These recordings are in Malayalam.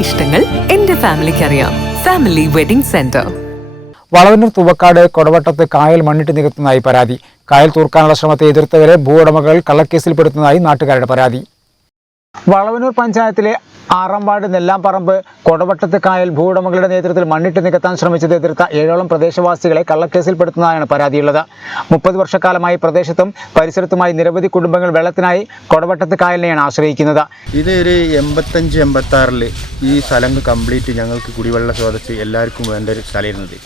ഇഷ്ടങ്ങൾ എന്റെ ഫാമിലിക്ക് അറിയാം. Family wedding centre. Valavannur Thuvakkad കൊടവട്ടത്ത് കായൽ മണ്ണിട്ട് നികത്തുന്നതായി പരാതി. കായൽ തൂർക്കാനുള്ള ശ്രമത്തെ എതിർത്തവരെ ഭൂവുടമകൾ കള്ളക്കേസിൽപ്പെടുത്തുന്നതായി നാട്ടുകാരുടെ പരാതി. വളവന്നൂർ പഞ്ചായത്തിലെ 6-ാം വാർഡ് നെല്ലാംപറമ്പ് കൊടവട്ടത്ത് കായൽ ഭൂവുടമകളുടെ നേതൃത്വത്തിൽ മണ്ണിട്ട് നികത്താൻ ശ്രമിച്ചത് എതിർത്ത 7ഓളം പ്രദേശവാസികളെ കള്ളക്കേസിൽപ്പെടുത്തുന്നതായാണ് പരാതിയുള്ളത്. 30 വർഷക്കാലമായി പ്രദേശത്തും പരിസരത്തുമായി നിരവധി കുടുംബങ്ങൾ വെള്ളത്തിനായി കൊടവട്ടത്ത് കായലിനെയാണ് ആശ്രയിക്കുന്നത്. ഇത് ഒരു 85-86 ഈ സ്ഥലം കംപ്ലീറ്റ് ഞങ്ങൾക്ക് കുടിവെള്ള സ്രോതസ് എല്ലാവർക്കും വേണ്ട ഒരു സ്ഥലമായിരുന്നത്.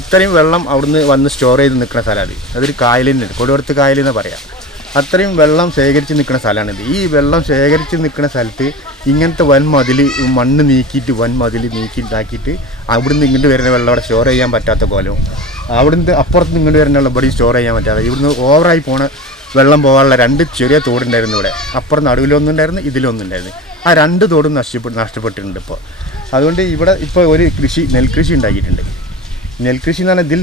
ഇത്രയും വെള്ളം അവിടുന്ന് വന്ന് സ്റ്റോർ ചെയ്ത് നിൽക്കുന്ന സ്ഥലമാണ്. അതൊരു കായലിന് കൊടവട്ടത്ത് കായലെന്ന് പറയാം. അത്രയും വെള്ളം ശേഖരിച്ച് നിൽക്കുന്ന സ്ഥലമാണിത്. ഈ വെള്ളം ശേഖരിച്ച് നിൽക്കുന്ന സ്ഥലത്ത് ഇങ്ങനത്തെ മണ്ണ് നീക്കിയിട്ട് ഇതാക്കിയിട്ട് അവിടുന്ന് ഇങ്ങോട്ട് വരുന്ന വെള്ളം അവിടെ സ്റ്റോർ ചെയ്യാൻ പറ്റാത്ത കോലവും അവിടുന്ന് അപ്പുറത്ത് ഇങ്ങോട്ട് വരുന്ന വെള്ളം ഇവിടെ സ്റ്റോർ ചെയ്യാൻ പറ്റാതെ ഇവിടുന്ന് ഓവറായി പോണ വെള്ളം പോകാനുള്ള 2 ചെറിയ തോടുണ്ടായിരുന്നു ഇവിടെ. അപ്പുറം നടുവിലൊന്നുണ്ടായിരുന്നു, ഇതിലൊന്നുണ്ടായിരുന്നു. ആ 2 തോടും നഷ്ടപ്പെട്ടിട്ടുണ്ട് ഇപ്പോൾ. അതുകൊണ്ട് ഇവിടെ ഇപ്പോൾ ഒരു നെൽകൃഷി ഉണ്ടാക്കിയിട്ടുണ്ട്. നെൽകൃഷി എന്ന് പറഞ്ഞാൽ ഇതിൽ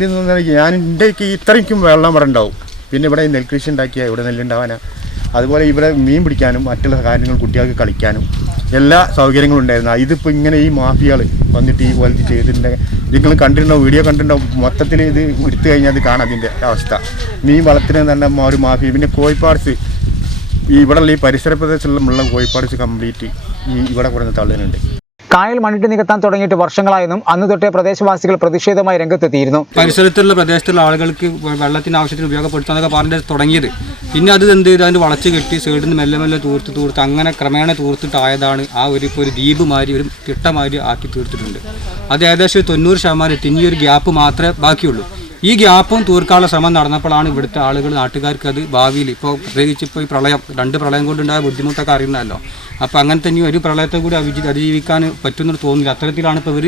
നിന്ന് ഇത്രയ്ക്കും വെള്ളം ഇവിടെ ഉണ്ടാവും. പിന്നെ ഇവിടെ നെൽകൃഷി ഉണ്ടാക്കിയാൽ ഇവിടെ നെല്ലുണ്ടാവാനാ. അതുപോലെ ഇവിടെ മീൻ പിടിക്കാനും മറ്റുള്ള കാര്യങ്ങൾ കുട്ടികൾക്ക് കളിക്കാനും എല്ലാ സൗകര്യങ്ങളും ഉണ്ടായിരുന്നു. ഇതിപ്പോൾ ഇങ്ങനെ ഈ മാഫിയകൾ വന്നിട്ട് ഈ പോലത്തെ ചെയ്തിട്ടുണ്ടെങ്കിൽ നിങ്ങൾ കണ്ടിട്ടുണ്ടോ, വീഡിയോ കണ്ടിട്ടുണ്ടോ, മൊത്തത്തിൽ ഇത് എടുത്തു കഴിഞ്ഞാൽ അത് കാണാം അതിൻ്റെ അവസ്ഥ. മീൻ വളത്തിന് തന്നെ ഒരു മാഫിയ. പിന്നെ കോഴിപ്പാട്സ് ഇവിടെയുള്ള ഈ പരിസര പ്രദേശത്തുള്ള കോഴിപ്പാട്സ് കംപ്ലീറ്റ് ഇവിടെ കുറഞ്ഞ തള്ളുന്നുണ്ട്. കായൽ മണ്ണിട്ട് നികത്താൻ തുടങ്ങിയിട്ട് വർഷങ്ങളായെന്നും അന്ന് തൊട്ടേ പ്രദേശവാസികൾ പ്രതിഷേധമായി രംഗത്തെത്തിയിരുന്നു. പരിസരത്തുള്ള പ്രദേശത്തുള്ള ആളുകൾക്ക് വെള്ളത്തിന് ആവശ്യത്തിന് ഉപയോഗപ്പെടുത്താനൊക്കെ പറഞ്ഞ് തുടങ്ങിയത്. പിന്നെ അത് എന്ത് ചെയ്ത് അതിന് വളച്ച് കെട്ടി സൈഡിൽ നിന്ന് മെല്ലെ മെല്ലെ തൂർത്ത് അങ്ങനെ ക്രമേണ തൂർത്തിട്ടായതാണ് ആ ഒരു ദ്വീപ് മാതിരി ഒരു തിട്ടമാതിരി ആക്കി തീർത്തിട്ടുണ്ട്. അത് ഏകദേശം 90% ഇനി ഒരു ഗ്യാപ്പ് മാത്രമേ ബാക്കിയുള്ളൂ. ഈ ഗ്യാപ്പും തൂർക്കാനുള്ള ശ്രമം നടന്നപ്പോഴാണ് ഇവിടുത്തെ ആളുകൾ നാട്ടുകാർക്ക് അത് ഭാവിയിൽ ഇപ്പോൾ പ്രത്യേകിച്ച് ഇപ്പോൾ ഈ പ്രളയം 2 പ്രളയം കൊണ്ടുണ്ടായ ബുദ്ധിമുട്ടൊക്കെ അറിയുന്നതല്ലോ. അപ്പോൾ അങ്ങനെ തന്നെ ഒരു പ്രളയത്തെ കൂടി അതിജീവിക്കാൻ പറ്റുമെന്ന് തോന്നുന്നില്ല. അത്തരത്തിലാണ് ഇപ്പോൾ ഇവർ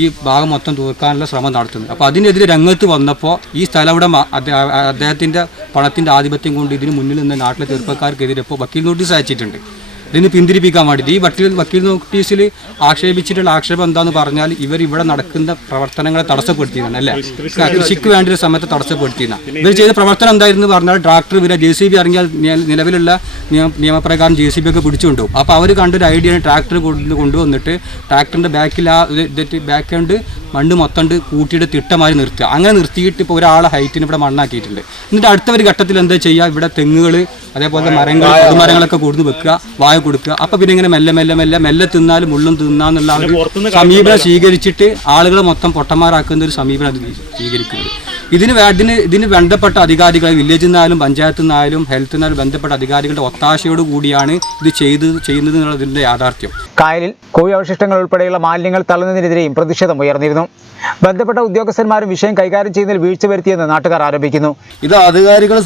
ഈ ഭാഗം മൊത്തം തൂർക്കാനുള്ള ശ്രമം നടത്തുന്നത്. അപ്പോൾ അതിനെതിരെ രംഗത്ത് വന്നപ്പോൾ ഈ സ്ഥലം ഇവിടെ അദ്ദേഹത്തിൻ്റെ പണത്തിൻ്റെ ആധിപത്യം കൊണ്ട് ഇതിന് മുന്നിൽ നിന്ന് നാട്ടിലെ ചെറുപ്പക്കാർക്കെതിരെ ഇപ്പോൾ വക്കീൽ നോട്ടീസ് അയച്ചിട്ടുണ്ട്. ഇതിന് പിന്തിരിപ്പിക്കാൻ വേണ്ടി ഈ വക്കീൽ നോട്ടീസിൽ ആക്ഷേപിച്ചിട്ടുള്ള ആക്ഷേപം എന്താണെന്ന് പറഞ്ഞാൽ ഇവർ ഇവിടെ നടക്കുന്ന പ്രവർത്തനങ്ങളെ തടസ്സപ്പെടുത്തിയതാണ്. അല്ലേ, കൃഷിക്ക് വേണ്ടി ഒരു സമയത്ത് തടസ്സപ്പെടുത്തിയതാണ്. ഇവർ ചെയ്ത പ്രവർത്തനം എന്തായിരുന്നു പറഞ്ഞാൽ ട്രാക്ടർ ഇവരെ JCB ഇറങ്ങിയാൽ നിലവിലുള്ള നിയമപ്രകാരം JCB ഒക്കെ പിടിച്ചുകൊണ്ടുപോകും. അപ്പോൾ അവർ കണ്ടൊരു ഐഡിയയാണ് ട്രാക്ടർ കൊണ്ടുവന്നിട്ട് ട്രാക്ടറിൻ്റെ ബാക്ക് കൊണ്ട് മണ്ണ് മൊത്തം കൂട്ടിയിട്ട് തിട്ടമായി നിർത്തുക. അങ്ങനെ നിർത്തിയിട്ട് ഇപ്പോൾ ഒരാളെ ഹൈറ്റിന് ഇവിടെ മണ്ണാക്കിയിട്ടുണ്ട്. എന്നിട്ട് അടുത്ത ഒരു ഘട്ടത്തിൽ എന്താ ചെയ്യുക, ഇവിടെ തെങ്ങുകൾ അതേപോലെ മരങ്ങളൊക്കെ കൊടുന്ന് വെക്കുക, വായ കൊടുക്കുക. അപ്പം പിന്നെ ഇങ്ങനെ മെല്ലെ തിന്നാലും മുള്ളും തിന്നാന്നുള്ള ഒരു സമീപനം സ്വീകരിച്ചിട്ട് ആളുകളെ മൊത്തം പൊട്ടന്മാരാക്കുന്ന ഒരു സമീപനം അത് സ്വീകരിക്കുന്നത്. ഇതിന് ബന്ധപ്പെട്ട അധികാരികൾ വില്ലേജിൽ നിന്നായാലും പഞ്ചായത്തിൽ നിന്നായാലും ഹെൽത്തിൽ നിന്നായാലും ബന്ധപ്പെട്ട അധികാരികളുടെ ഒത്താശയോട് കൂടിയാണ് ഇത് ചെയ്യുന്നത് എന്നുള്ളതിൻ്റെ യാഥാർത്ഥ്യം. കായലിൽ കോഴി അവശിഷ്ടങ്ങൾ ഉൾപ്പെടെയുള്ള മാലിന്യങ്ങൾ തള്ളുന്നതിനെതിരെയും പ്രതിഷേധം ഉയർന്നിരുന്നു. ബന്ധപ്പെട്ട ഉദ്യോഗസ്ഥന്മാരും വിഷയം കൈകാര്യം ചെയ്യുന്നതിൽ വീഴ്ച വരുത്തിയെന്ന് നാട്ടുകാർ ആരോപിക്കുന്നു. ഇത് അധികാരികൾ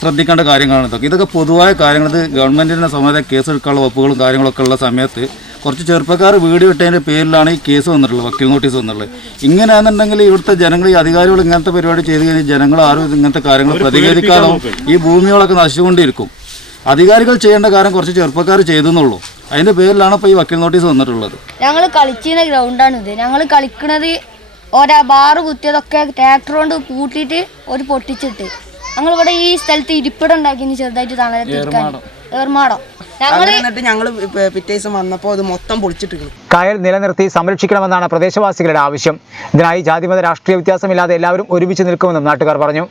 ശ്രദ്ധിക്കേണ്ട കാര്യങ്ങളാണ്. ഇതൊക്കെ പൊതുവായ കാര്യങ്ങൾ. ഇത് ഗവൺമെന്റിന്റെ സമയത്ത് കേസെടുക്കാനുള്ള വകുപ്പുകളും കാര്യങ്ങളൊക്കെ ഉള്ള സമയത്ത് കുറച്ച് ചെറുപ്പക്കാർ വീഡിയോ ഇട്ടതിൻ്റെ പേരിലാണ് ഈ കേസ് വന്നിട്ടുള്ളത്, വക്കീൽ നോട്ടീസ് വന്നിട്ടുള്ളത്. ഇങ്ങനെയാണെന്നുണ്ടെങ്കിൽ ഇവിടുത്തെ ജനങ്ങൾ ഈ അധികാരികൾ ഇങ്ങനത്തെ പരിപാടി ചെയ്ത് കഴിഞ്ഞാൽ ജനങ്ങൾ ആരും ഇങ്ങനത്തെ കാര്യങ്ങൾ പ്രതികരിക്കാതെ ഈ ഭൂമികളൊക്കെ നശിച്ചുകൊണ്ടിരിക്കും. അധികാരികൾ ചെയ്യേണ്ട കാര്യം കുറച്ച് ചെറുപ്പക്കാർ ചെയ്തെന്നുള്ളൂ. അതിൻ്റെ പേരിലാണ് ഇപ്പോൾ ഈ വക്കീൽ നോട്ടീസ് വന്നിട്ടുള്ളത്. ഞങ്ങൾ കളിക്കുന്ന ഗ്രൗണ്ടാണിത്. ഞങ്ങൾ കളിക്കുന്നത് ബാറ് കുത്തിയതൊക്കെ ട്രാക്ടർ കൊണ്ട് പൂട്ടിയിട്ട് ഒരു പൊട്ടിച്ചിട്ട് ഞങ്ങളിവിടെ ഈ സ്ഥലത്ത് ഇരിപ്പിടം ഉണ്ടാക്കി ചെറുതായിട്ട് തണലത്തിരിക്കാൻ ഏർമാടം ഞങ്ങൾ പിറ്റേ ദിവസം വന്നപ്പോൾ അത് മൊത്തം പൊളിച്ചിട്ട് കായൽ നിലനിർത്തി സംരക്ഷിക്കണമെന്നാണ് പ്രദേശവാസികളുടെ ആവശ്യം. ഇതിനായി ജാതിമത രാഷ്ട്രീയ വ്യത്യാസമില്ലാതെ എല്ലാവരും ഒരുമിച്ച് നിൽക്കുമെന്നും നാട്ടുകാർ പറഞ്ഞു.